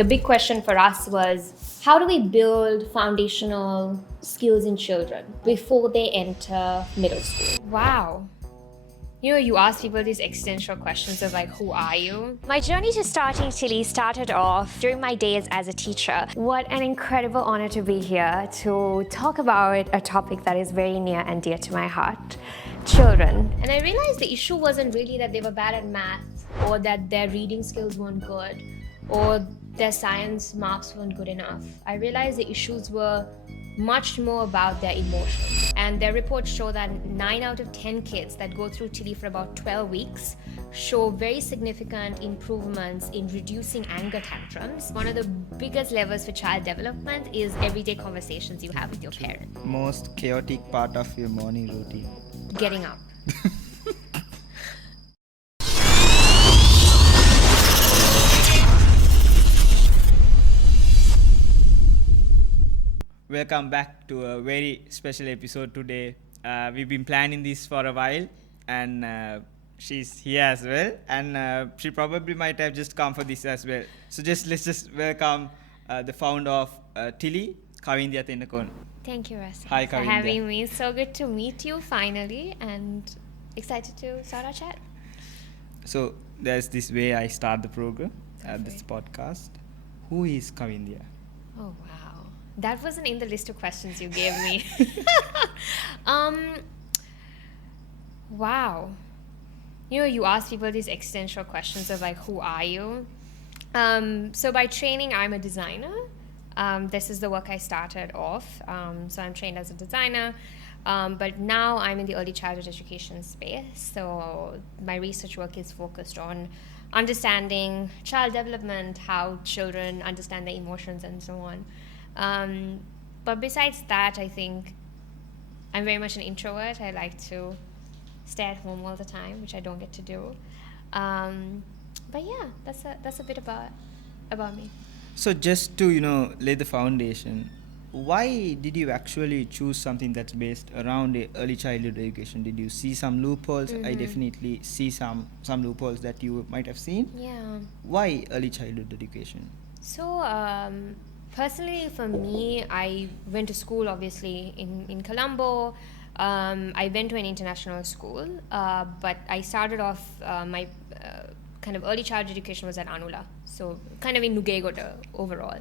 the big question for us was, how do we build foundational skills in children before they enter middle school? Wow. You ask people these existential questions of like, who are you? My journey to starting TILLI started off during my days as a teacher. What an incredible honor to be here to talk about a topic that is very near and dear to my heart. Children. And I realized the issue wasn't really that they were bad at math or that their reading skills weren't good or their science marks weren't good enough. I realized the issues were much more about their emotions. And their reports show that 9 out of 10 kids that go through TILLI for about 12 weeks show very significant improvements in reducing anger tantrums. One of the biggest levers for child development is everyday conversations you have with your parent. Most chaotic part of your morning routine? Getting up. Welcome back to a very special episode today. We've been planning this for a while, and she's here as well, and she probably might have just come for this as well. So let's just welcome the founder of TILI, Kavindya Thennakoon. Thank you, Russell, Hi, for Kavindya. having me. So good to meet you finally, and excited to start our chat. So there's this way I start the program, this podcast. Who is Kavindya? Oh, wow. That wasn't in the list of questions you gave me. Wow. You ask people these existential questions of like, who are you? So by training, I'm a designer. This is the work I started off. So I'm trained as a designer. But now I'm in the early childhood education space. So my research work is focused on understanding child development, how children understand their emotions and so on. But besides that, I think I'm very much an introvert. I like to stay at home all the time, which I don't get to do. But yeah, that's a bit about me. So just to lay the foundation, why did you actually choose something that's based around early childhood education? Did you see some loopholes? I definitely see some loopholes that you might have seen. Yeah. Why early childhood education? So personally, for me, I went to school obviously in Colombo. I went to an international school, but I started off my kind of early childhood education was at Anula, so kind of in Nugegoda overall.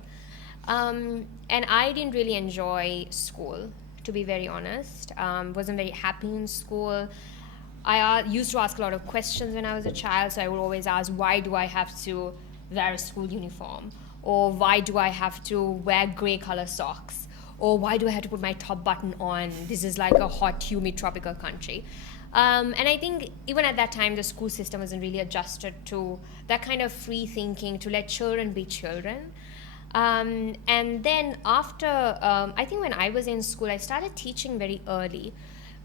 And I didn't really enjoy school, to be very honest. Wasn't very happy in school. I used to ask a lot of questions when I was a child, so I would always ask, why do I have to wear a school uniform? Or why do I have to wear grey color socks? Or why do I have to put my top button on? This is like a hot, humid, tropical country. And I think even at that time, the school system wasn't really adjusted to that kind of free thinking, to let children be children. And then after, I think when I was in school, I started teaching very early.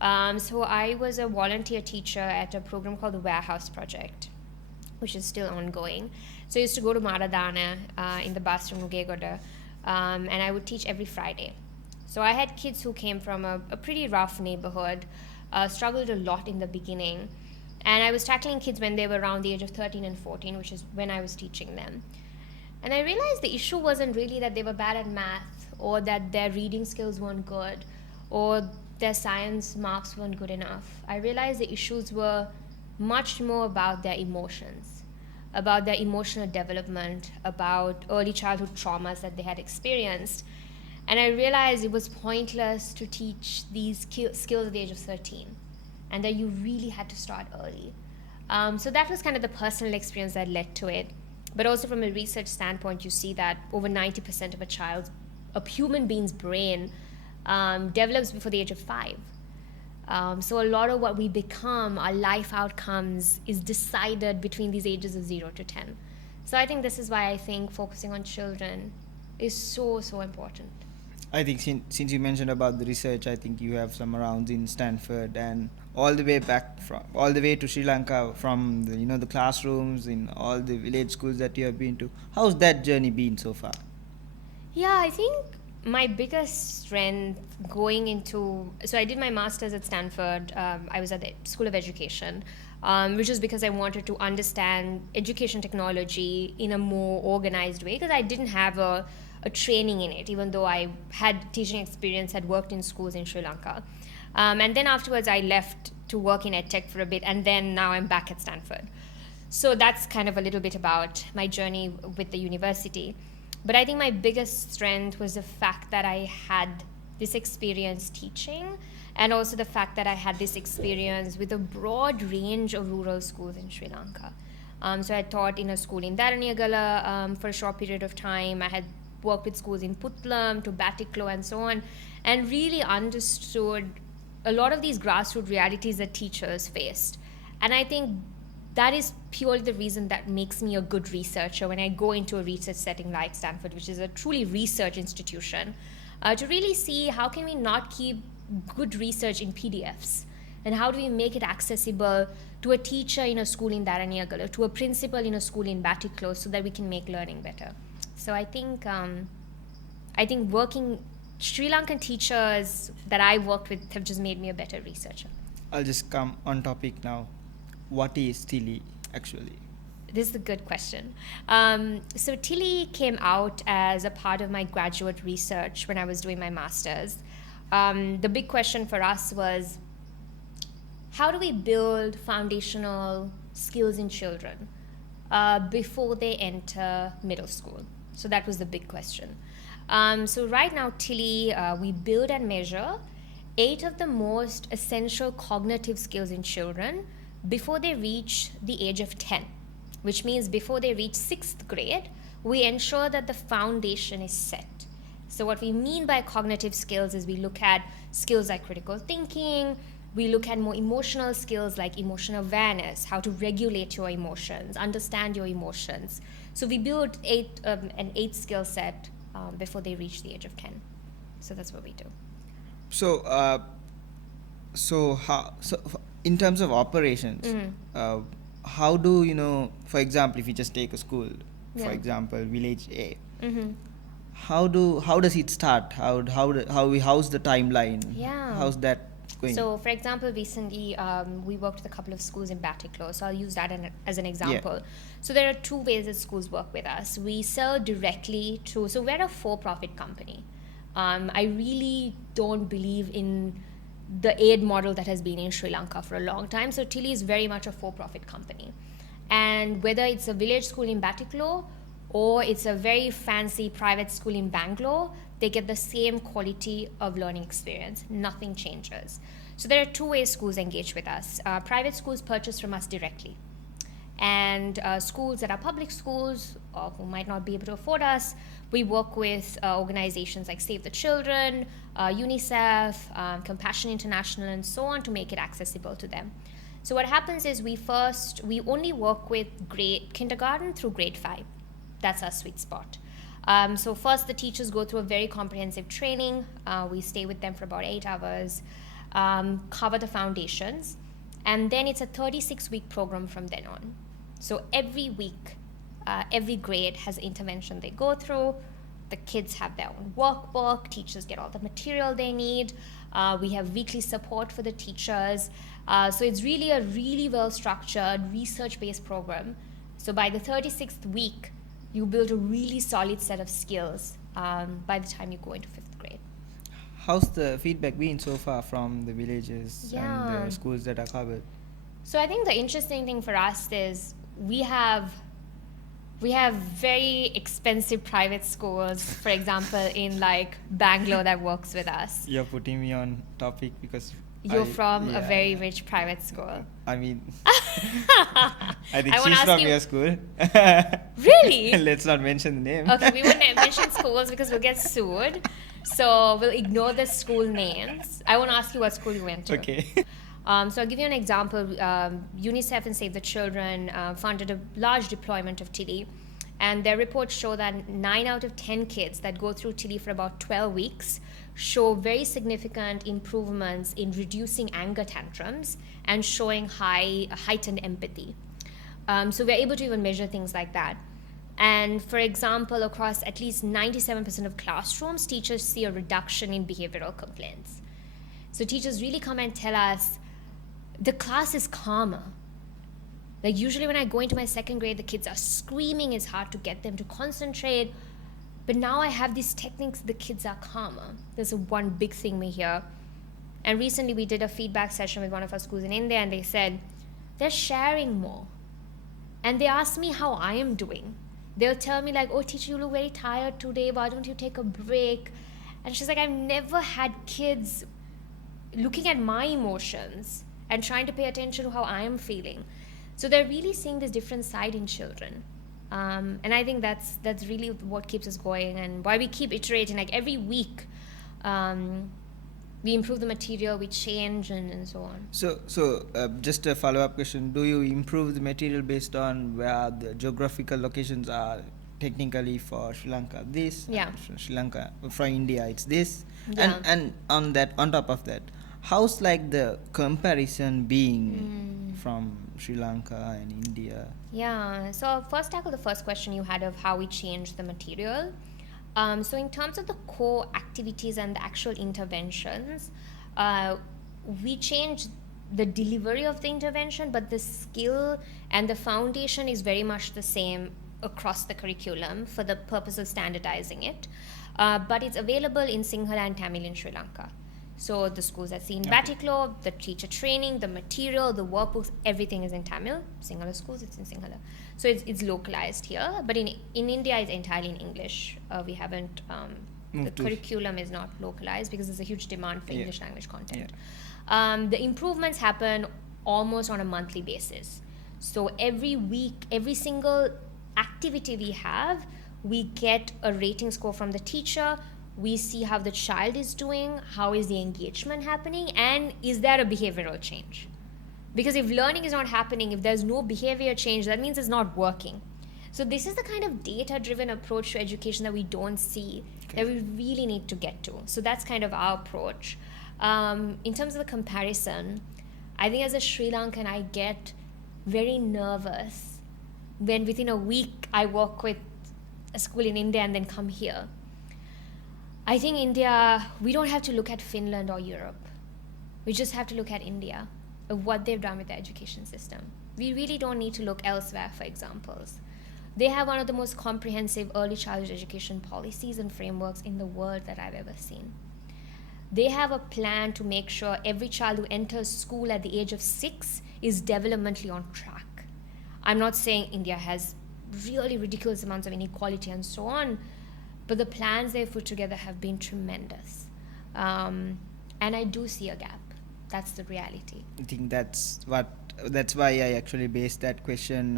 So I was a volunteer teacher at a program called the Warehouse Project, which is still ongoing. So I used to go to Maradana in the bus from Nugegoda, and I would teach every Friday. So I had kids who came from a pretty rough neighborhood, struggled a lot in the beginning, and I was tackling kids when they were around the age of 13 and 14, which is when I was teaching them. And I realized the issue wasn't really that they were bad at math or that their reading skills weren't good or their science marks weren't good enough. I realized the issues were much more about their emotions, about their emotional development, about early childhood traumas that they had experienced. And I realized it was pointless to teach these skills at the age of 13 and that you really had to start early. So that was kind of the personal experience that led to it. But also from a research standpoint, you see that over 90% of a human being's brain develops before the age of 5. So a lot of what we become, our life outcomes, is decided between these ages of 0 to 10. So I think this is why I think focusing on children is so, so important. I think since you mentioned about the research, I think you have some rounds in Stanford and all the way to Sri Lanka, from the classrooms in all the village schools that you have been to. How's that journey been so far? Yeah, I think my biggest strength so I did my master's at Stanford. I was at the School of Education. which is because I wanted to understand education technology in a more organized way, because I didn't have a training in it, even though I had teaching experience, had worked in schools in Sri Lanka. And then afterwards, I left to work in EdTech for a bit, and then now I'm back at Stanford. So that's kind of a little bit about my journey with the university. But I think my biggest strength was the fact that I had this experience teaching, and also the fact that I had this experience with a broad range of rural schools in Sri Lanka. So I taught in a school in Dharaniyagala for a short period of time. I had worked with schools in Putlam to Batiklo and so on, and really understood a lot of these grassroots realities that teachers faced. And I think that is purely the reason that makes me a good researcher when I go into a research setting like Stanford, which is a truly research institution, to really see how can we not keep good research in PDFs, and how do we make it accessible to a teacher in a school in Dharaniyagala, to a principal in a school in Batiklo, so that we can make learning better. So I think working Sri Lankan teachers that I worked with have just made me a better researcher. I'll just come on topic now. What is TILI actually? This is a good question. So TILI came out as a part of my graduate research when I was doing my master's. The big question for us was, how do we build foundational skills in children before they enter middle school? So that was the big question. So right now, TILI, we build and measure 8 of the most essential cognitive skills in children before they reach the age of 10, which means before they reach 6th grade, we ensure that the foundation is set. So what we mean by cognitive skills is we look at skills like critical thinking, we look at more emotional skills like emotional awareness, how to regulate your emotions, understand your emotions. So we build an 8 skill set before they reach the age of 10. So that's what we do. So in terms of operations, how do for example, if you just take a school, for example, village A, how does it start? How's the timeline? Yeah. How's that going? So, for example, recently we worked with a couple of schools in Batiklo, so I'll use that as an example. Yeah. So there are 2 ways that schools work with us. We sell directly to, so we're a for-profit company. I really don't believe in the aid model that has been in Sri Lanka for a long time. So TILI is very much a for-profit company. And whether it's a village school in Batiklo or it's a very fancy private school in Bangalore, they get the same quality of learning experience. Nothing changes. So there are 2 ways schools engage with us. Private schools purchase from us directly. And schools that are public schools or who might not be able to afford us, we work with organizations like Save the Children, UNICEF, Compassion International, and so on to make it accessible to them. So what happens is we only work with kindergarten through grade 5. That's our sweet spot. So first the teachers go through a very comprehensive training. We stay with them for about 8 hours, cover the foundations, and then it's a 36-week program from then on. So every week, every grade has an intervention they go through. The kids have their own workbook. Teachers get all the material they need. We have weekly support for the teachers. So it's really a really well-structured, research-based program. So by the 36th week, you build a really solid set of skills by the time you go into 5th grade. How's the feedback been so far from the villages and the schools that are covered? So I think the interesting thing for us is we have very expensive private schools, for example, in like Bangalore that works with us. You're putting me on topic because you're from a very rich private school. I mean, I think she's from your school. Really? Let's not mention the name. Okay, we won't mention schools because we'll get sued. So we'll ignore the school names. I won't ask you what school you went to. Okay. So I'll give you an example. UNICEF and Save the Children funded a large deployment of TILI, and their reports show that 9 out of 10 kids that go through TILI for about 12 weeks show very significant improvements in reducing anger tantrums and showing heightened empathy. So we're able to even measure things like that. And for example, across at least 97% of classrooms, teachers see a reduction in behavioral complaints. So teachers really come and tell us, the class is calmer. Like usually when I go into my second grade, the kids are screaming. It's hard to get them to concentrate. But now I have these techniques, the kids are calmer. There's one big thing we hear. And recently we did a feedback session with one of our schools in India, and they said they're sharing more. And they asked me how I am doing. They'll tell me like, oh, teacher, you look very tired today. Why don't you take a break? And she's like, I've never had kids looking at my emotions and trying to pay attention to how I am feeling. So they're really seeing this different side in children. And I think that's really what keeps us going, and why we keep iterating. Like every week, we improve the material, we change, and so on. So just a follow-up question: do you improve the material based on where the geographical locations are? Technically, for Sri Lanka, this. Yeah. Sri Lanka, for India, it's this. Yeah. And on top of that, how's like the comparison being from Sri Lanka and India? Yeah, so I'll first tackle the first question you had of how we change the material. So in terms of the core activities and the actual interventions, we change the delivery of the intervention, but the skill and the foundation is very much the same across the curriculum for the purpose of standardizing it. But it's available in Sinhala and Tamil in Sri Lanka. So the schools that see in Vaticlo, the teacher training, the material, the workbooks, everything is in Tamil. Sinhala schools, it's in Sinhala. So it's localized here. But in India, it's entirely in English. We haven't, the curriculum is not localized because there's a huge demand for English language content. The improvements happen almost on a monthly basis. So every week, every single activity we have, we get a rating score from the teacher. We see how the child is doing, how is the engagement happening, and is there a behavioral change? Because if learning is not happening, if there's no behavior change, that means it's not working. So this is the kind of data-driven approach to education that we don't see, that we really need to get to. So that's kind of our approach. In terms of the comparison, I think as a Sri Lankan, I get very nervous when within a week I work with a school in India and then come here. I think India, we don't have to look at Finland or Europe. We just have to look at India, of what they've done with the education system. We really don't need to look elsewhere for examples. They have one of the most comprehensive early childhood education policies and frameworks in the world that I've ever seen. They have a plan to make sure every child who enters school at the age of 6 is developmentally on track. I'm not saying India has really ridiculous amounts of inequality and so on, but the plans they've put together have been tremendous. And I do see a gap. That's the reality. I think that's why I actually based that question,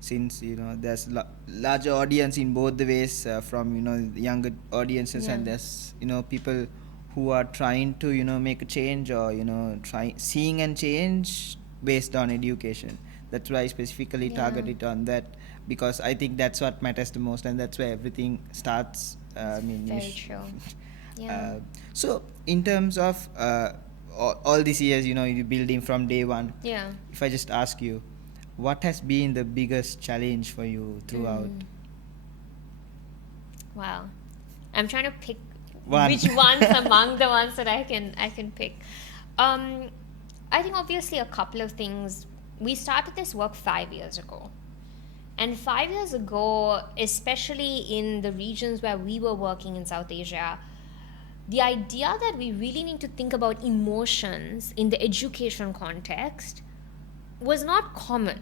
since, there's larger audience in both the ways, from, the younger audiences, and there's, people who are trying to, make a change, or, seeing and change based on education. That's why I specifically targeted on that, because I think that's what matters the most, and that's where everything starts. Very true. Yeah. So in terms of all these years, you're building from day one. Yeah. If I just ask you, what has been the biggest challenge for you throughout? Wow. I'm trying to pick one. Which ones among the ones that I can pick. I think obviously a couple of things. We started this work 5 years ago. And 5 years ago, especially in the regions where we were working in South Asia, the idea that we really need to think about emotions in the education context was not common.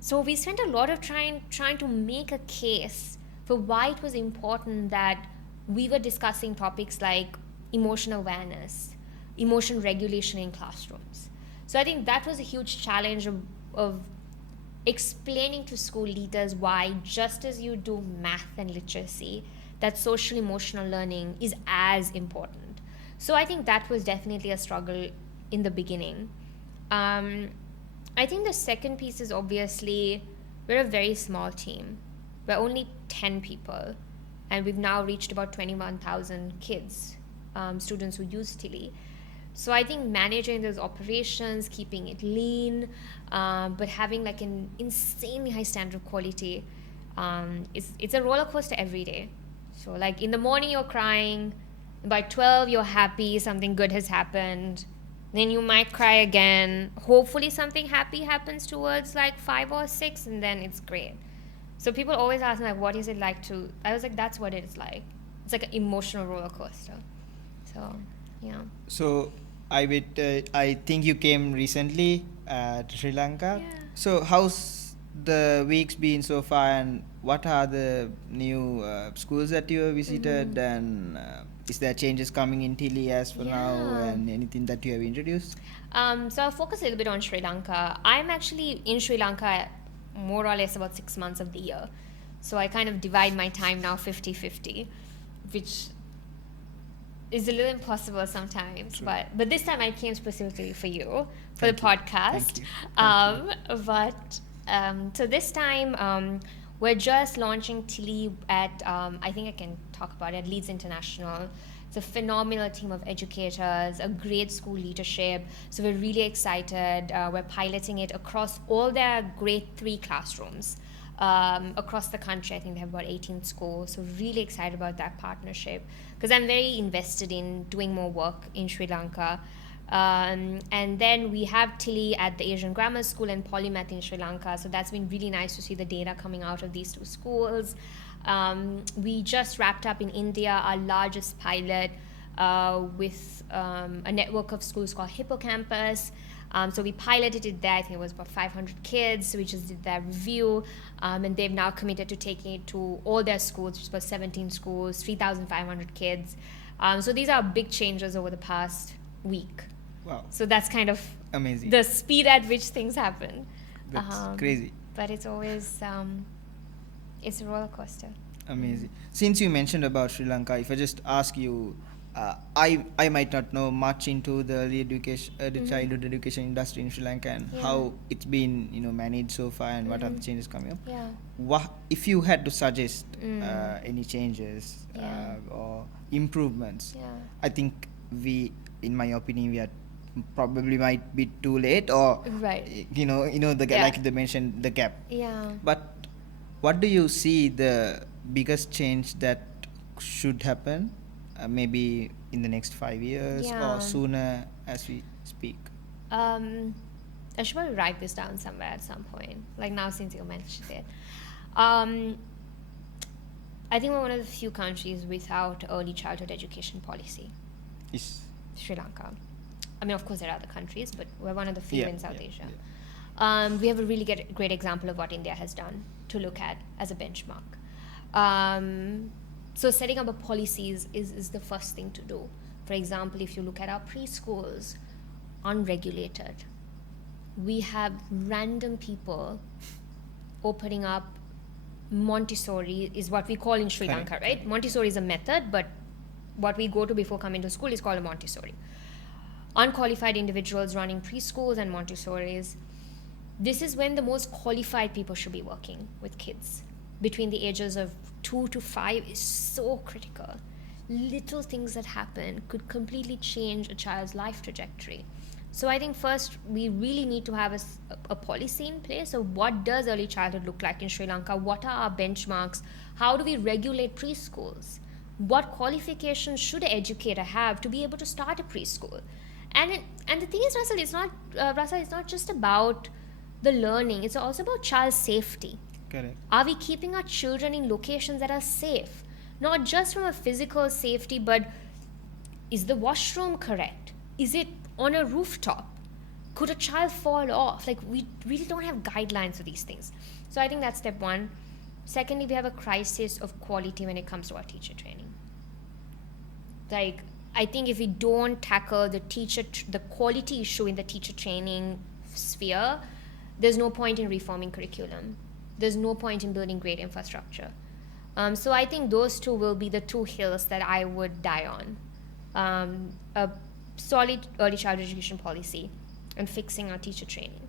So we spent a lot of trying to make a case for why it was important that we were discussing topics like emotional awareness, emotion regulation in classrooms. So I think that was a huge challenge of explaining to school leaders why, just as you do math and literacy, that social emotional learning is as important. So I think that was definitely a struggle in the beginning. I think the second piece is obviously we're a very small team. We're only 10 people, and we've now reached about 21,000 kids, students who use TILI. So I think managing those operations, keeping it lean, but having like an insanely high standard of quality, it's a roller coaster every day. So like in the morning you're crying, by 12 you're happy, something good has happened, then you might cry again. Hopefully something happy happens towards like 5 or 6, and then it's great. So people always ask me like, what is it like to, I was like, that's what it's like. It's like an emotional roller coaster. So yeah. So I think you came recently to Sri Lanka. Yeah. So how's the weeks been so far, and what are the new schools that you have visited, and is there changes coming in TILI as for now, Yeah. and anything that you have introduced? So I'll focus a little bit on Sri Lanka. I'm actually in Sri Lanka more or less about 6 months of the year. So I kind of divide my time now 50-50, which is a little impossible sometimes. True. But this time I came specifically for you, for Thank the you. podcast. Thank you. So this time we're just launching TILI at, I think I can talk about it, at Leeds International. It's a phenomenal team of educators, a great school leadership. So we're really excited. We're piloting it across all their grade 3 classrooms across the country. I think they have about 18 schools. So really excited about that partnership because I'm very invested in doing more work in Sri Lanka. And then we have TILI at the Asian Grammar School and Polymath in Sri Lanka. So that's been really nice to see the data coming out of these two schools. We just wrapped up in India our largest pilot with a network of schools called Hippocampus. So we piloted it there. I think it was about 500 kids. So we just did that review. And they've now committed to taking it to all their schools, which is about 17 schools, 3,500 kids. So these are big changes over the past week. Wow. So that's kind of Amazing. the speed at which things happen. That's crazy. But it's always, it's a roller coaster. Amazing. Since you mentioned about Sri Lanka, if I just ask you, I might not know much into the early education, the childhood education industry in Sri Lanka and how it's been, managed so far, and what are the changes coming up. Yeah. If you had to suggest any changes Yeah. or improvements, Yeah. I think in my opinion, we are probably might be too late, or Right. the Yeah. like they mentioned, the gap. Yeah. But what do you see the biggest change that should happen, maybe in the next 5 years Yeah. or sooner as we speak? I should probably write this down somewhere at some point. Like now, since you mentioned it, I think we're one of the few countries without early childhood education policy. Is Sri Lanka. I mean, of course, there are other countries, but we're one of the few in South Asia. Yeah. We have a really great example of what India has done to look at as a benchmark. So setting up a policies is the first thing to do. For example, if you look at our preschools, unregulated, we have random people opening up Montessori is what we call in Sri Lanka, right? Montessori is a method, but what we go to before coming to school is called a Montessori. Unqualified individuals running preschools and Montessoris. This is when the most qualified people should be working with kids. Between the ages of 2 to 5 is so critical. Little things that happen could completely change a child's life trajectory. So I think first we really need to have a policy in place. So what does early childhood look like in Sri Lanka? What are our benchmarks? How do we regulate preschools? What qualifications should an educator have to be able to start a preschool? And the thing is, Russell, it's not just about the learning. It's also about child safety. correct. Are we keeping our children in locations that are safe? Not just from a physical safety, but is the washroom correct? Is it on a rooftop? Could a child fall off? Like, we really don't have guidelines for these things. So I think that's step one. Secondly, we have a crisis of quality when it comes to our teacher training. Like, I think if we don't tackle the quality issue in the teacher training sphere, there's no point in reforming curriculum. There's no point in building great infrastructure. So I think those two will be the two hills that I would die on. A solid early childhood education policy and fixing our teacher training.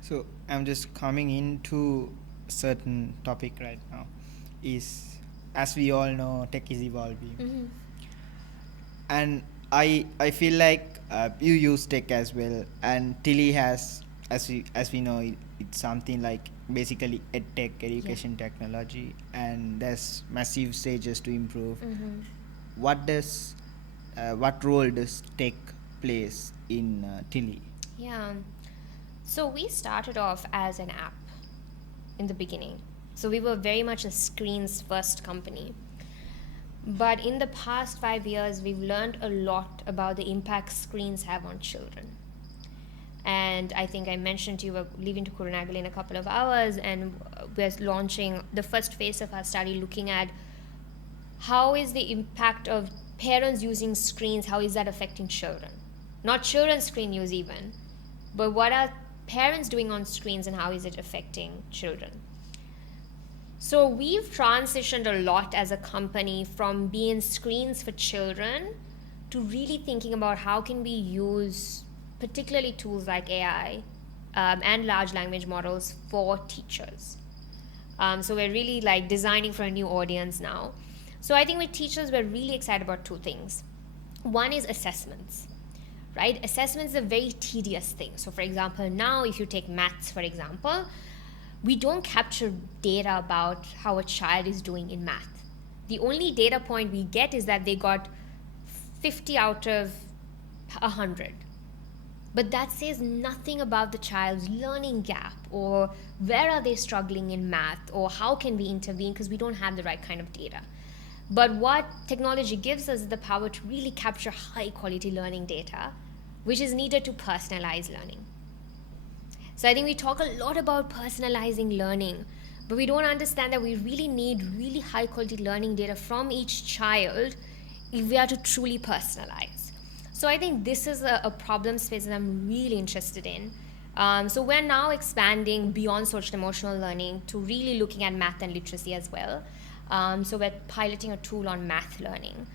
So I'm just coming into a certain topic right now. Is, as we all know, tech is evolving. And I feel like you use tech as well, and TILI has, as we know, it's something like basically EdTech, education technology, and there's massive stages to improve. What role does tech place in TILI? Yeah. So we started off as an app in the beginning. So we were very much a screens first company. But in the past 5 years, we've learned a lot about the impact screens have on children. And I think I mentioned to you we're leaving to Kuranagal in a couple of hours, and we're launching the first phase of our study looking at how is the impact of parents using screens, how is that affecting children? Not children's screen use even, but what are parents doing on screens and how is it affecting children? So we've transitioned a lot as a company from being screens for children to really thinking about how can we use particularly tools like AI and large language models for teachers. So we're really like designing for a new audience now. So I think with teachers, we're really excited about two things. One is assessments, right? Assessments is a very tedious thing. So for example, now if you take maths, for example, we don't capture data about how a child is doing in math. The only data point we get is that they got 50 out of 100. But that says nothing about the child's learning gap or where are they struggling in math or how can we intervene because we don't have the right kind of data. But what technology gives us is the power to really capture high quality learning data, which is needed to personalize learning. So I think we talk a lot about personalizing learning, but we don't understand that we really need really high quality learning data from each child if we are to truly personalize. So I think this is a problem space that I'm really interested in. So we're now expanding beyond social emotional learning to really looking at math and literacy as well. So we're piloting a tool on math learning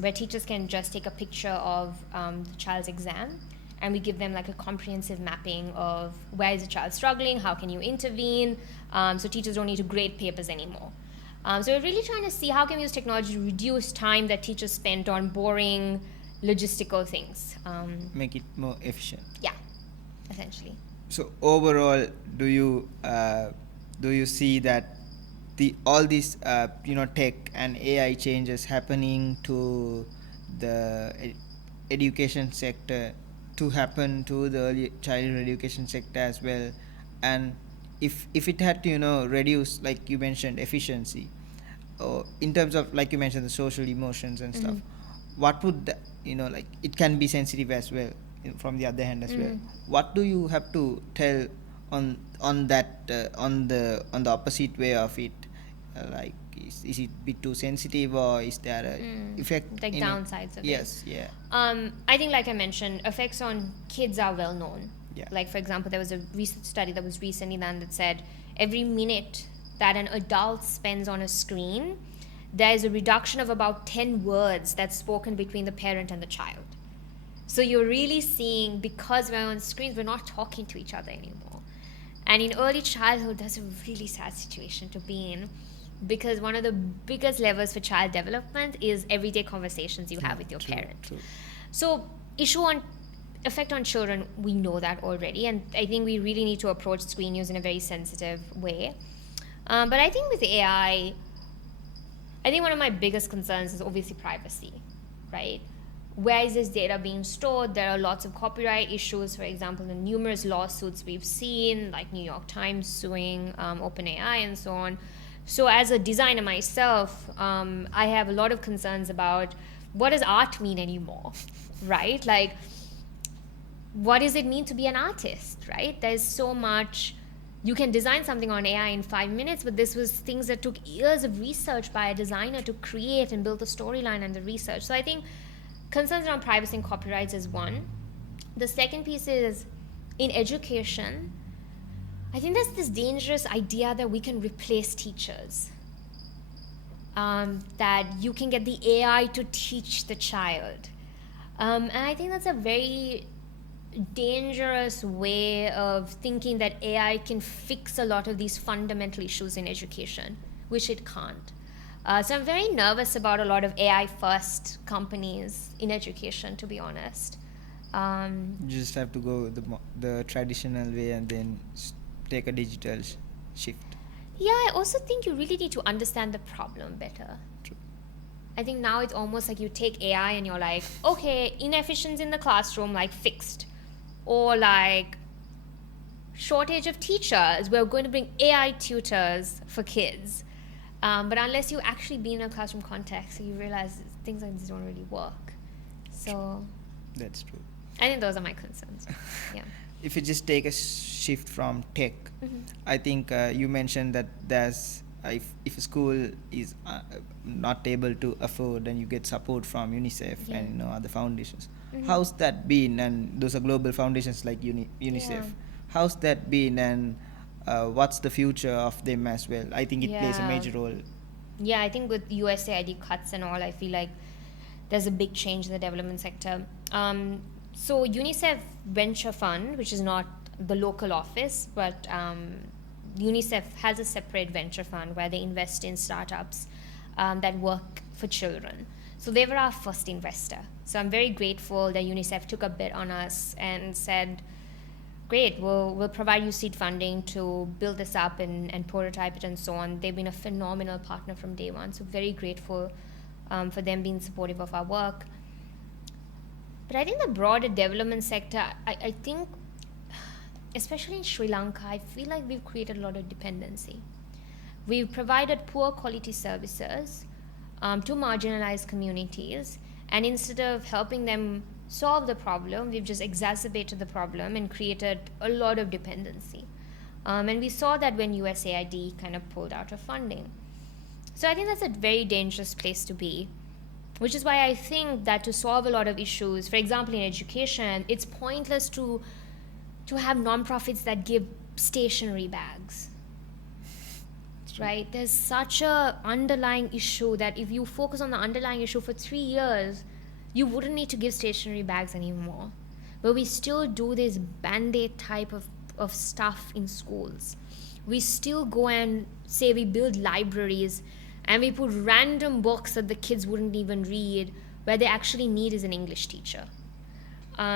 where teachers can just take a picture of the child's exam and we give them like a comprehensive mapping of where is the child struggling, how can you intervene, so teachers don't need to grade papers anymore. So we're really trying to see how can we use technology to reduce time that teachers spent on boring logistical things. Make it more efficient. Yeah, essentially. So overall, do you see that all these tech and AI changes happening to the education sector to happen to the early childhood education sector as well? And if it had to reduce, like you mentioned, efficiency, or in terms of, like you mentioned, the social emotions and stuff, what would like it can be sensitive as well from the other hand as well. What do you have to tell on that on the opposite way of it? Like is it a bit too sensitive, or is there a effect like downsides of it? Yes, yeah. I think, like I mentioned, effects on kids are well known. Yeah. Like, for example, there was a research study that was recently done that said every minute that an adult spends on a screen, there is a reduction of about 10 words that's spoken between the parent and the child. So you're really seeing, because we're on screens, we're not talking to each other anymore. And in early childhood, that's a really sad situation to be in, because one of the biggest levers for child development is everyday conversations you have with your parent. True. So effect on children, we know that already, and I think we really need to approach screen use in a very sensitive way. But I think with AI, I think one of my biggest concerns is obviously privacy, right? Where is this data being stored? There are lots of copyright issues, for example, the numerous lawsuits we've seen, like New York Times suing OpenAI and so on. So as a designer myself, I have a lot of concerns about what does art mean anymore, right? Like, what does it mean to be an artist, right? There's so much. You can design something on AI in 5 minutes, but this was things that took years of research by a designer to create and build the storyline and the research. So I think concerns around privacy and copyrights is one. The second piece is in education, I think there's this dangerous idea that we can replace teachers, that you can get the AI to teach the child. And I think that's a very dangerous way of thinking that AI can fix a lot of these fundamental issues in education, which it can't. So I'm very nervous about a lot of AI-first companies in education, to be honest. You just have to go the traditional way and then take a digital shift. Yeah, I also think you really need to understand the problem better. True. I think now it's almost like you take AI and you're like, okay, inefficiency in the classroom, like fixed. Or like shortage of teachers, we're going to bring AI tutors for kids. But unless you actually be in a classroom context, you realize things like this don't really work. So That's true. I think those are my concerns. Yeah. If you just take a shift from tech, I think you mentioned that there's if a school is not able to afford, and you get support from UNICEF Yeah. and other foundations. How's that been? And those are global foundations like UNICEF. Yeah. How's that been? And what's the future of them as well? I think it plays a Yeah. major role. Yeah, I think with USAID cuts and all, I feel like there's a big change in the development sector. So UNICEF Venture Fund, which is not the local office, but UNICEF has a separate venture fund where they invest in startups that work for children. So they were our first investor. So I'm very grateful that UNICEF took a bet on us and said, great, we'll provide you seed funding to build this up and prototype it and so on. They've been a phenomenal partner from day one. So very grateful for them being supportive of our work. But I think the broader development sector, I think, especially in Sri Lanka, I feel like we've created a lot of dependency. We've provided poor quality services to marginalized communities, and instead of helping them solve the problem, we've just exacerbated the problem and created a lot of dependency. And we saw that when USAID kind of pulled out of funding. So I think that's a very dangerous place to be, which is why I think that to solve a lot of issues, for example, in education, it's pointless to have nonprofits that give stationery bags. Right? There's such a underlying issue that if you focus on the underlying issue for 3 years, you wouldn't need to give stationery bags anymore. But we still do this band-aid type of stuff in schools. We still go and say we build libraries and we put random books that the kids wouldn't even read, where they actually need is an English teacher.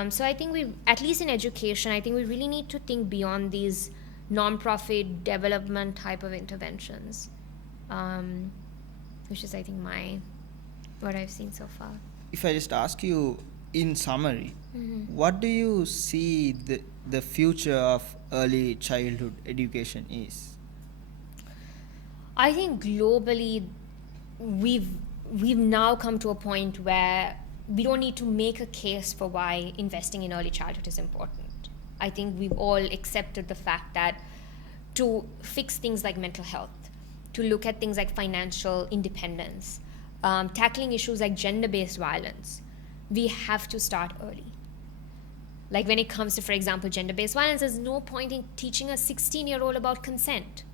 So I think at least in education, I think we really need to think beyond these non-profit development type of interventions, which is, I think, what I've seen so far. If I just ask you in summary, what do you see the future of early childhood education is? I think globally, we've now come to a point where we don't need to make a case for why investing in early childhood is important. I think we've all accepted the fact that to fix things like mental health, to look at things like financial independence, tackling issues like gender-based violence, we have to start early. Like when it comes to, for example, gender-based violence, there's no point in teaching a 16-year-old about consent.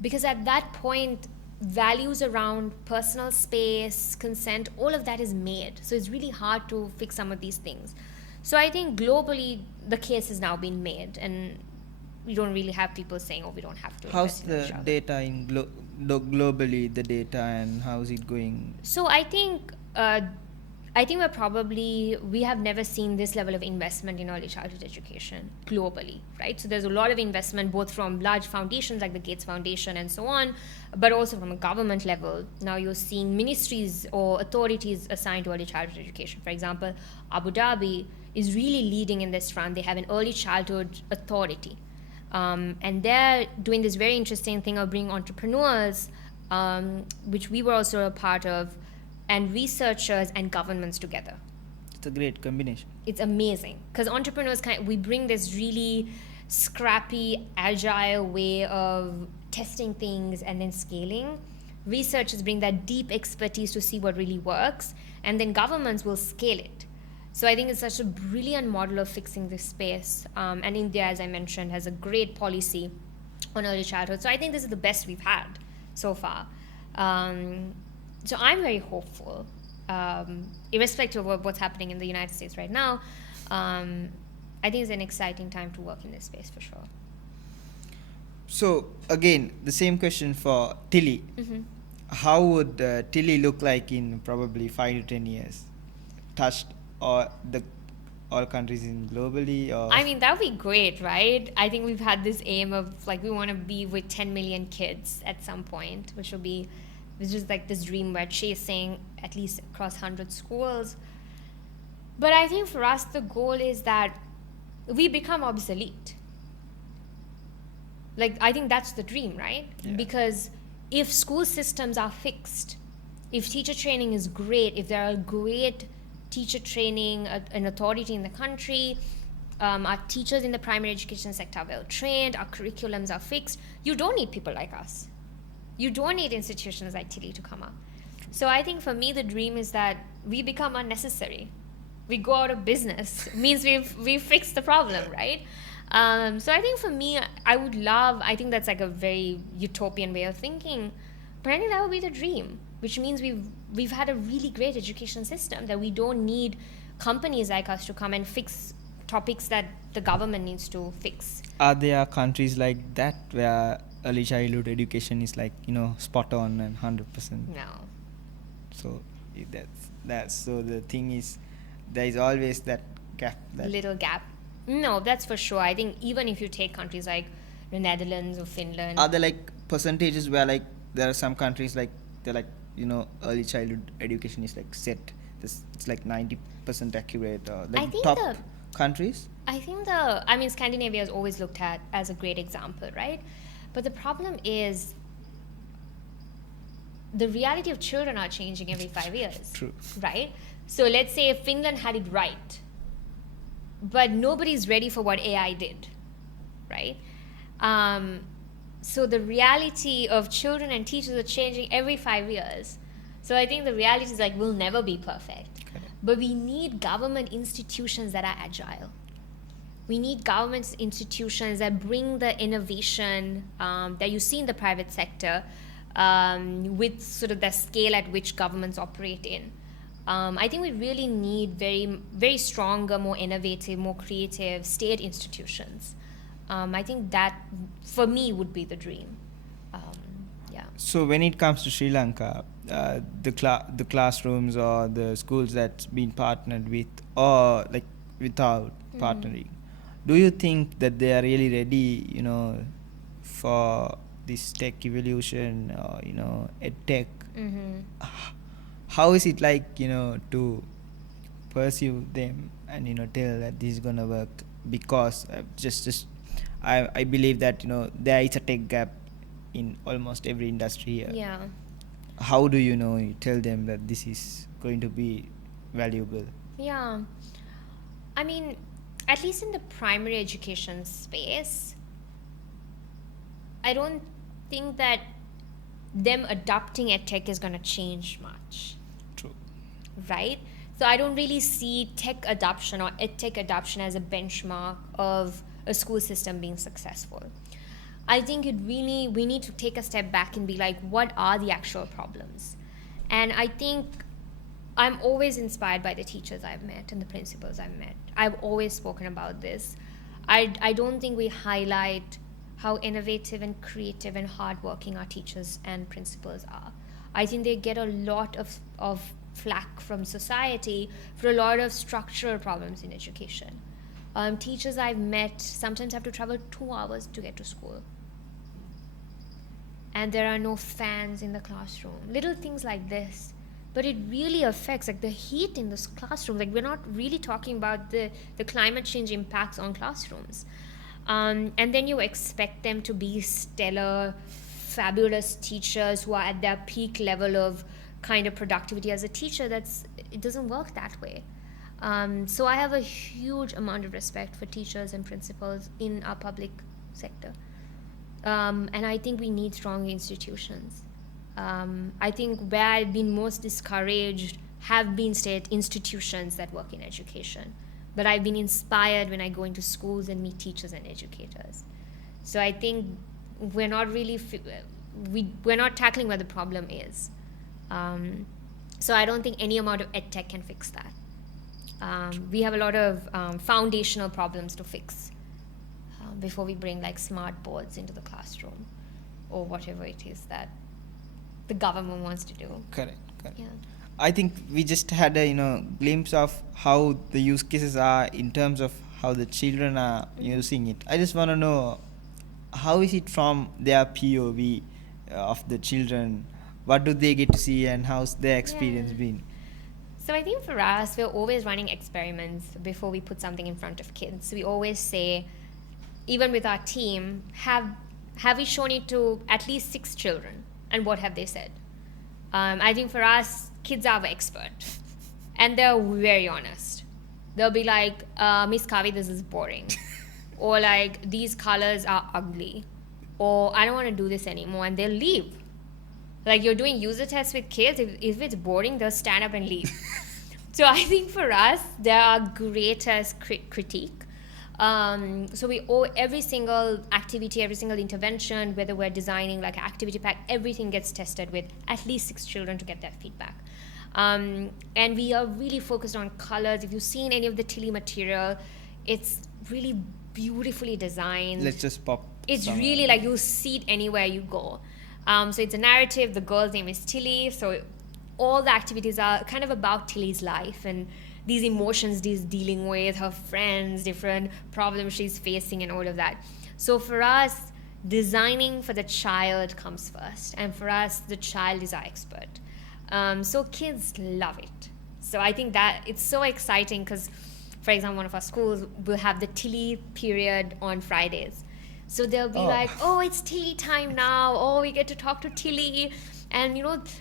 Because at that point, values around personal space, consent, all of that is made. So it's really hard to fix some of these things. So I think globally, the case has now been made, and we don't really have people saying, oh, we don't have to. How's the data in globally, the data, and how's it going? So I think we have never seen this level of investment in early childhood education globally, right? So there's a lot of investment both from large foundations like the Gates Foundation and so on, but also from a government level. Now you're seeing ministries or authorities assigned to early childhood education. For example, Abu Dhabi is really leading in this front. They have an early childhood authority. And they're doing this very interesting thing of bringing entrepreneurs, which we were also a part of, and researchers and governments together. It's a great combination. It's amazing because entrepreneurs we bring this really scrappy, agile way of testing things and then scaling. Researchers bring that deep expertise to see what really works, and then governments will scale it. So I think it's such a brilliant model of fixing this space. And India, as I mentioned, has a great policy on early childhood. So I think this is the best we've had so far. So I'm very hopeful, irrespective of what's happening in the United States right now. I think it's an exciting time to work in this space for sure. So again, the same question for TILI. How would TILI look like in probably 5 to 10 years? Touched all countries in globally? Or I mean, that would be great, right? I think we've had this aim of we want to be with 10 million kids at some point, which will be which is like this dream we're chasing, at least across 100 schools. But I think for us, the goal is that we become obsolete. Like, I think that's the dream, right? Yeah. Because if school systems are fixed, if teacher training is great, if there are great teacher training, an authority in the country, our teachers in the primary education sector are well trained, our curriculums are fixed, you don't need people like us. You don't need institutions like TILI to come up. So I think for me, the dream is that we become unnecessary. We go out of business. It means we've fixed the problem, right? So I think for me, I think that's like a very utopian way of thinking, but I think that would be the dream, which means we've had a really great education system, that we don't need companies like us to come and fix topics that the government needs to fix. Are there countries like that where early childhood education is like, spot on and 100%? No. So that's so the thing is, there is always that gap. Little gap. No, that's for sure. I think even if you take countries like the Netherlands or Finland. Are there like percentages where like there are some countries like they're like, early childhood education is like set, it's like 90% accurate, or like top countries? I think Scandinavia is always looked at as a great example, right? But the problem is the reality of children are changing every 5 years. True. Right? So let's say Finland had it right, but nobody's ready for what AI did, right? So the reality of children and teachers are changing every 5 years. So I think the reality is like we'll never be perfect. Okay. But we need government institutions that are agile. We need government institutions that bring the innovation that you see in the private sector with sort of the scale at which governments operate in. I think we really need very, very stronger, more innovative, more creative state institutions. I think that, for me, would be the dream. Yeah. So when it comes to Sri Lanka, the classrooms or the schools that's been partnered with, or like without partnering, do you think that they are really ready, for this tech evolution, or EdTech? How is it like, to pursue them and tell that this is gonna work? Because I believe that there is a tech gap in almost every industry here. Yeah. How do you tell them that this is going to be valuable? Yeah. I mean, at least in the primary education space, I don't think that them adopting EdTech is going to change much. True. Right? So I don't really see tech adoption or EdTech adoption as a benchmark of a school system being successful. I think we need to take a step back and be like, what are the actual problems? And I think I'm always inspired by the teachers I've met and the principals I've met. I've always spoken about this. I don't think we highlight how innovative and creative and hardworking our teachers and principals are. I think they get a lot of flack from society for a lot of structural problems in education. Teachers I've met sometimes have to travel 2 hours to get to school. And there are no fans in the classroom. Little things like this. But it really affects, like the heat in this classroom. Like, we're not really talking about the climate change impacts on classrooms. And then you expect them to be stellar, fabulous teachers who are at their peak level of kind of productivity as a teacher. It doesn't work that way. So I have a huge amount of respect for teachers and principals in our public sector. And I think we need strong institutions. I think where I've been most discouraged have been state institutions that work in education. But I've been inspired when I go into schools and meet teachers and educators. So I think we're not really, we're not tackling where the problem is. So I don't think any amount of EdTech can fix that. We have a lot of foundational problems to fix before we bring like smart boards into the classroom or whatever it is that the government wants to do. Correct. Yeah. I think we just had a glimpse of how the use cases are in terms of how the children are using it. I just want to know, how is it from their POV of the children? what do they get to see, and how's their experience Yeah. been? So I think for us, we're always running experiments before we put something in front of kids. We always say, even with our team, have we shown it to at least 6 children, and what have they said? I think for us, kids are the expert, and they're very honest. They'll be like, Miss Kavi, this is boring, or like, these colors are ugly, or I don't want to do this anymore, and they'll leave. Like, you're doing user tests with kids, if it's boring, they'll stand up and leave. So I think for us, they are great as critique. So every single activity, every single intervention, whether we're designing like an activity pack, everything gets tested with at least 6 children to get that feedback. And we are really focused on colors. If you've seen any of the TILLI material, it's really beautifully designed. Let's just pop. It's some, really like you'll see it anywhere you go. So it's a narrative. The girl's name is TILLI. So all the activities are kind of about TILLI's life and these emotions she's dealing with, her friends, different problems she's facing, and all of that. So for us, designing for the child comes first. And for us, the child is our expert. So kids love it. So I think that it's so exciting because, for example, one of our schools will have the TILLI period on Fridays. So they'll be like, oh, it's TILLI time now. Oh, we get to talk to TILLI. And,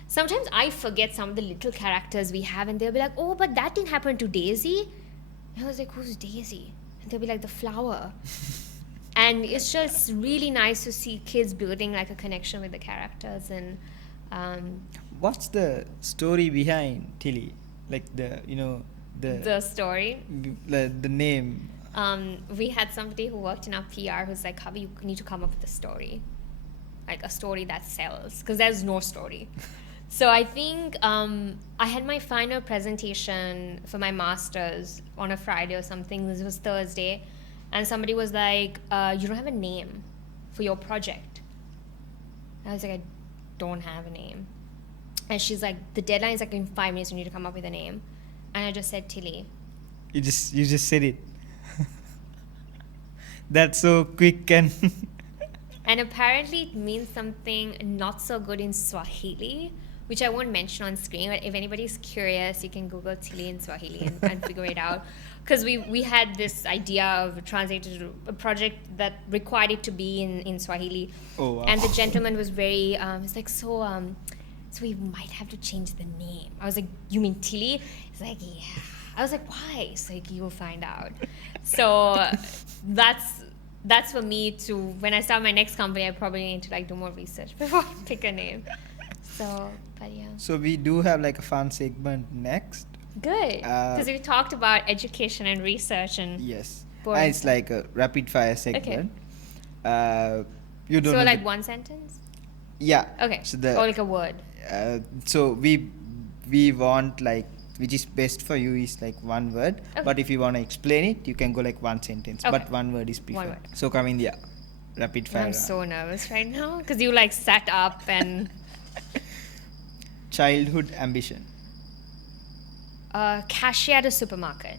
sometimes I forget some of the little characters we have. And they'll be like, oh, but that didn't happen to Daisy. And I was like, who's Daisy? And they'll be like, the flower. And it's just really nice to see kids building like a connection with the characters. And what's the story behind TILLI? Like the story. The name. We had somebody who worked in our PR who's like, Kavi, you need to come up with a story. Like a story that sells, because there's no story. So I think I had my final presentation for my master's on a Friday or something. This was Thursday. And somebody was like, you don't have a name for your project. And I was like, I don't have a name. And she's like, the deadline is like in 5 minutes, you need to come up with a name. And I just said TILLI. You just said it. That's so quick and And apparently it means something not so good in Swahili, which I won't mention on screen, but if anybody's curious, you can Google TILLI in Swahili and figure it out. Because we had this idea of translating to a project that required it to be in Swahili. Oh, wow. And the gentleman was very, he's like, so we might have to change the name. I was like, you mean TILLI? He's like, yeah. I was like, why? He's like, you'll find out. So that's for me to, when I start my next company, I probably need to like do more research before I pick a name. So, but yeah. So we do have like a fun segment next. Good. Because we talked about education and research and Yes. boring And it's stuff. like a rapid fire segment. You don't So know like the- one sentence? Yeah. Okay. So Or like a word. so we want like, which is best for you is like one word. Okay. But if you want to explain it, you can go like one sentence. Okay. But one word is preferred. One word. So Kavindya, rapid fire. I'm round. so nervous right now because you like sat up and Childhood ambition. cashier at a supermarket.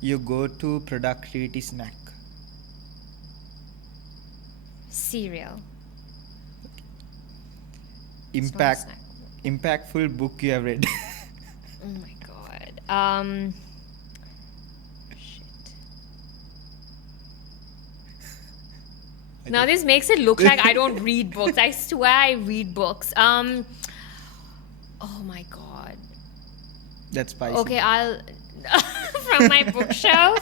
Your go-to productivity snack. Cereal. Impact. snack. Impactful book you have read. Oh my god. Shit. Now this makes it look like I don't read books. I swear I read books. Oh my god. That's spicy. Okay, I'll from my bookshelf.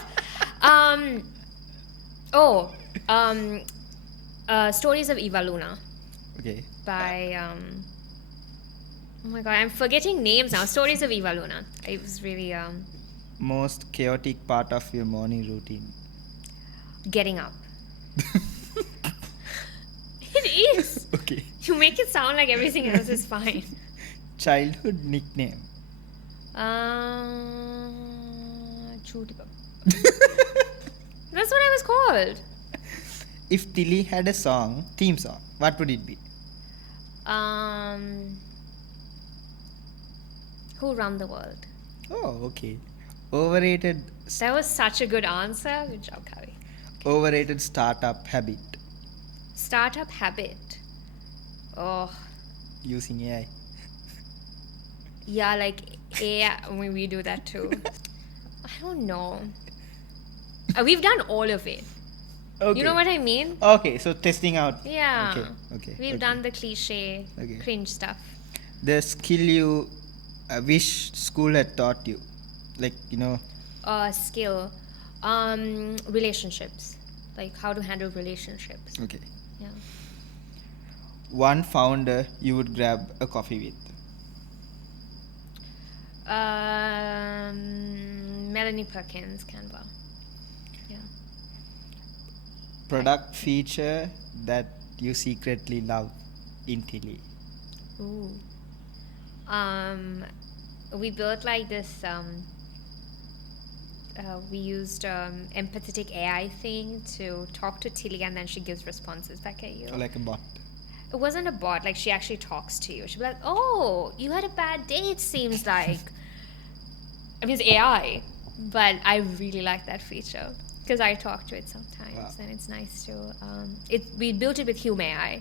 Stories of Eva Luna Okay. by oh my god, I'm forgetting names now. Stories of Eva Luna. It was really Most chaotic part of your morning routine. getting up. It is. Okay. You make it sound like everything else is fine. Childhood nickname. Chuti Bab. That's what I was called. If TILLI had a theme song, what would it be? Who Run the World? Oh, okay. Overrated That was such a good answer. Good job, Kavi. overrated startup habit. Startup habit. Oh, using AI? Yeah, like AI, when we do that too. I don't know. We've done all of it. Okay. You know what I mean? Okay, so testing out. Yeah. Okay. We've done the cliche, Okay. cringe stuff. The skill you wish school had taught you, like Skill, relationships, like how to handle relationships. Okay. Yeah. One founder you would grab a coffee with. Melanie Perkins, Canva. Yeah. Product feature that you secretly love in TILI. Ooh. We built like this. We used empathetic AI thing to talk to TILI, and then she gives responses back at you. Or like a bot. It wasn't a bot. Like, she actually talks to you. She'd be like, "Oh, you had a bad day. It seems like." I mean, it's AI, but I really like that feature because I talk to it sometimes, Wow. and it's nice to. We built it with Hume AI,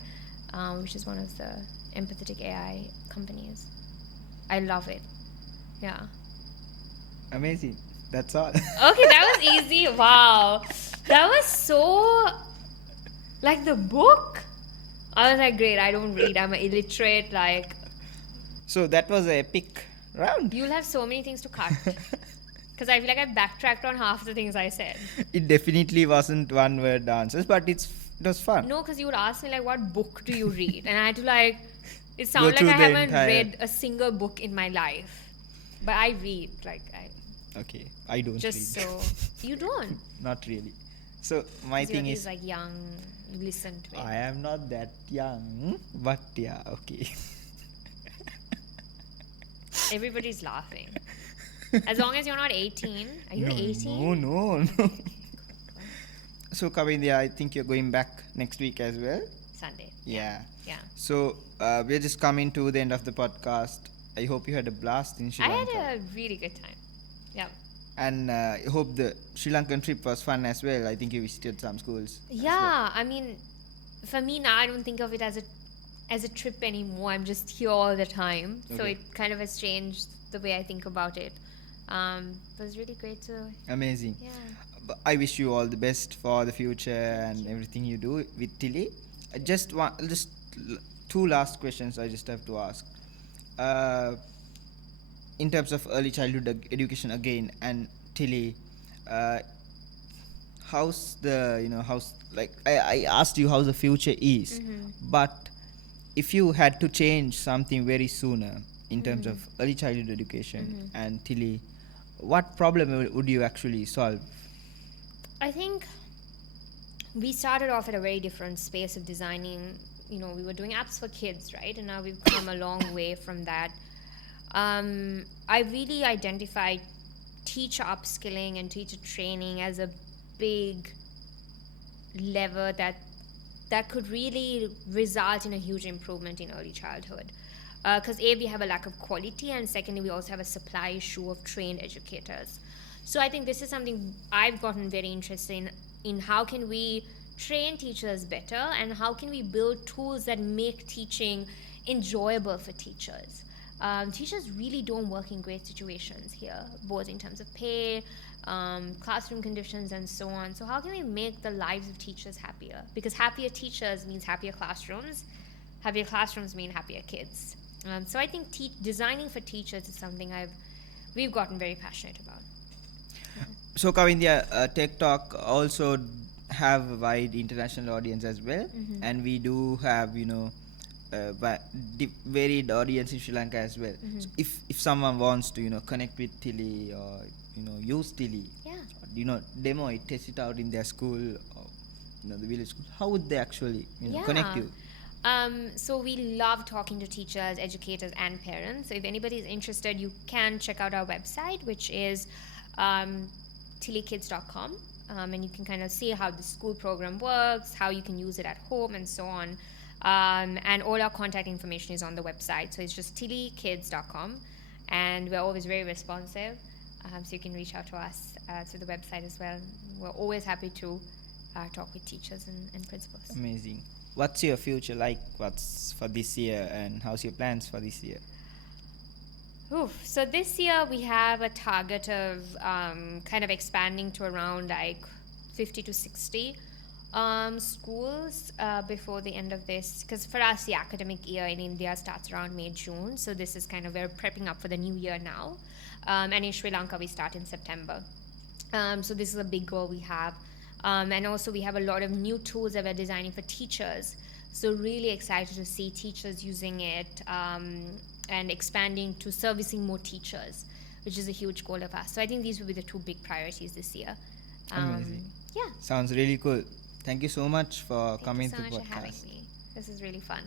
which is one of the empathetic AI companies. I love it. Yeah. Amazing. That's all. Okay, that was easy. Wow, that was so. Like the book. I was like, great. I don't read. I'm an illiterate. Like, So that was an epic round. you'll have so many things to cut. Because I feel like I backtracked on half the things I said. It definitely wasn't one word answers, but it was fun. No, because you would ask me, like, what book do you read? And I had to, like, it sounded like through I the haven't entire- read a single book in my life. But I read, like, Okay, I don't just read. so. You don't. Not really. So my 'Cause you're thing these, is, like, young, you listen to it. I am not that young, but yeah, okay. Everybody's laughing. As long as you're not 18. Are you 18? No. So Kavindya, I think you're going back next week as well. Sunday. Yeah. Yeah. So we're just coming to the end of the podcast. I hope you had a blast in Sri I Lanka. had a really good time. Yeah. And I hope the Sri Lankan trip was fun as well. I think you visited some schools. as well. Yeah, I mean, for me now, I don't think of it as a trip anymore. I'm just here all the time, so Okay. it kind of has changed the way I think about it. It was really great to. Amazing. Yeah. I wish you all the best for the future and everything you do with TILI. Just two last questions I just have to ask. In terms of early childhood education again and TILI, how's I asked you how the future is, but if you had to change something very sooner in terms of early childhood education and TILI, what problem would you actually solve? I think we started off at a very different space of designing. We were doing apps for kids, right? And now we've come a long way from that. I really identified teacher upskilling and teacher training as a big lever that could really result in a huge improvement in early childhood. Because we have a lack of quality, and secondly, we also have a supply issue of trained educators. So I think this is something I've gotten very interested in how can we train teachers better, and how can we build tools that make teaching enjoyable for teachers. Teachers really don't work in great situations here, both in terms of pay, classroom conditions, and so on. So how can we make the lives of teachers happier? Because happier teachers means happier classrooms. Happier classrooms mean happier kids. So I think designing for teachers is something we've gotten very passionate about. So Kavindya, Tech Talk also have a wide international audience as well, and we do have varied audience in Sri Lanka as well. So if someone wants to connect with TILI or use TILI, Yeah. demo it, test it out in their school or the village school, how would they actually connect you? So we love talking to teachers, educators, and parents. So if anybody is interested, you can check out our website, which is tillikids.com, and you can kind of see how the school program works, how you can use it at home, and so on. And all our contact information is on the website. So it's just tillikids.com, and we're always very responsive. So you can reach out to us through the website as well. We're always happy to talk with teachers and principals. Amazing. what's your future like? What's for this year, and how's your plans for this year? Oof. So this year we have a target of kind of expanding to around like 50 to 60 schools before the end of this. Because for us, the academic year in India starts around May, June. So this is kind of, we're prepping up for the new year now. And in Sri Lanka, we start in September. So this is a big goal we have. And also we have a lot of new tools that we're designing for teachers. So really excited to see teachers using it and expanding to servicing more teachers, which is a huge goal of us. So I think these will be the two big priorities this year. Amazing. Yeah. Sounds really cool. Thank you so much for coming to Thank the you so much for having podcast. me. This is really fun.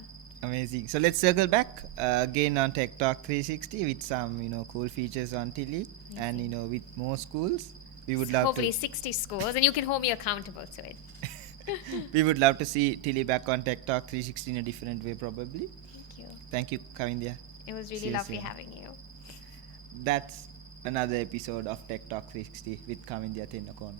Amazing. So let's circle back again on Tech Talk 360 with some cool features on TILI, and with more schools. We would love Hopefully to 60 schools, and you can hold me accountable to it. we would love to see TILI back on Tech Talk 360 in a different way, probably. Thank you. Thank you, Kavindya. It was See really you lovely soon. having you. That's another episode of Tech Talk 360 with Kavindya Thennakoon.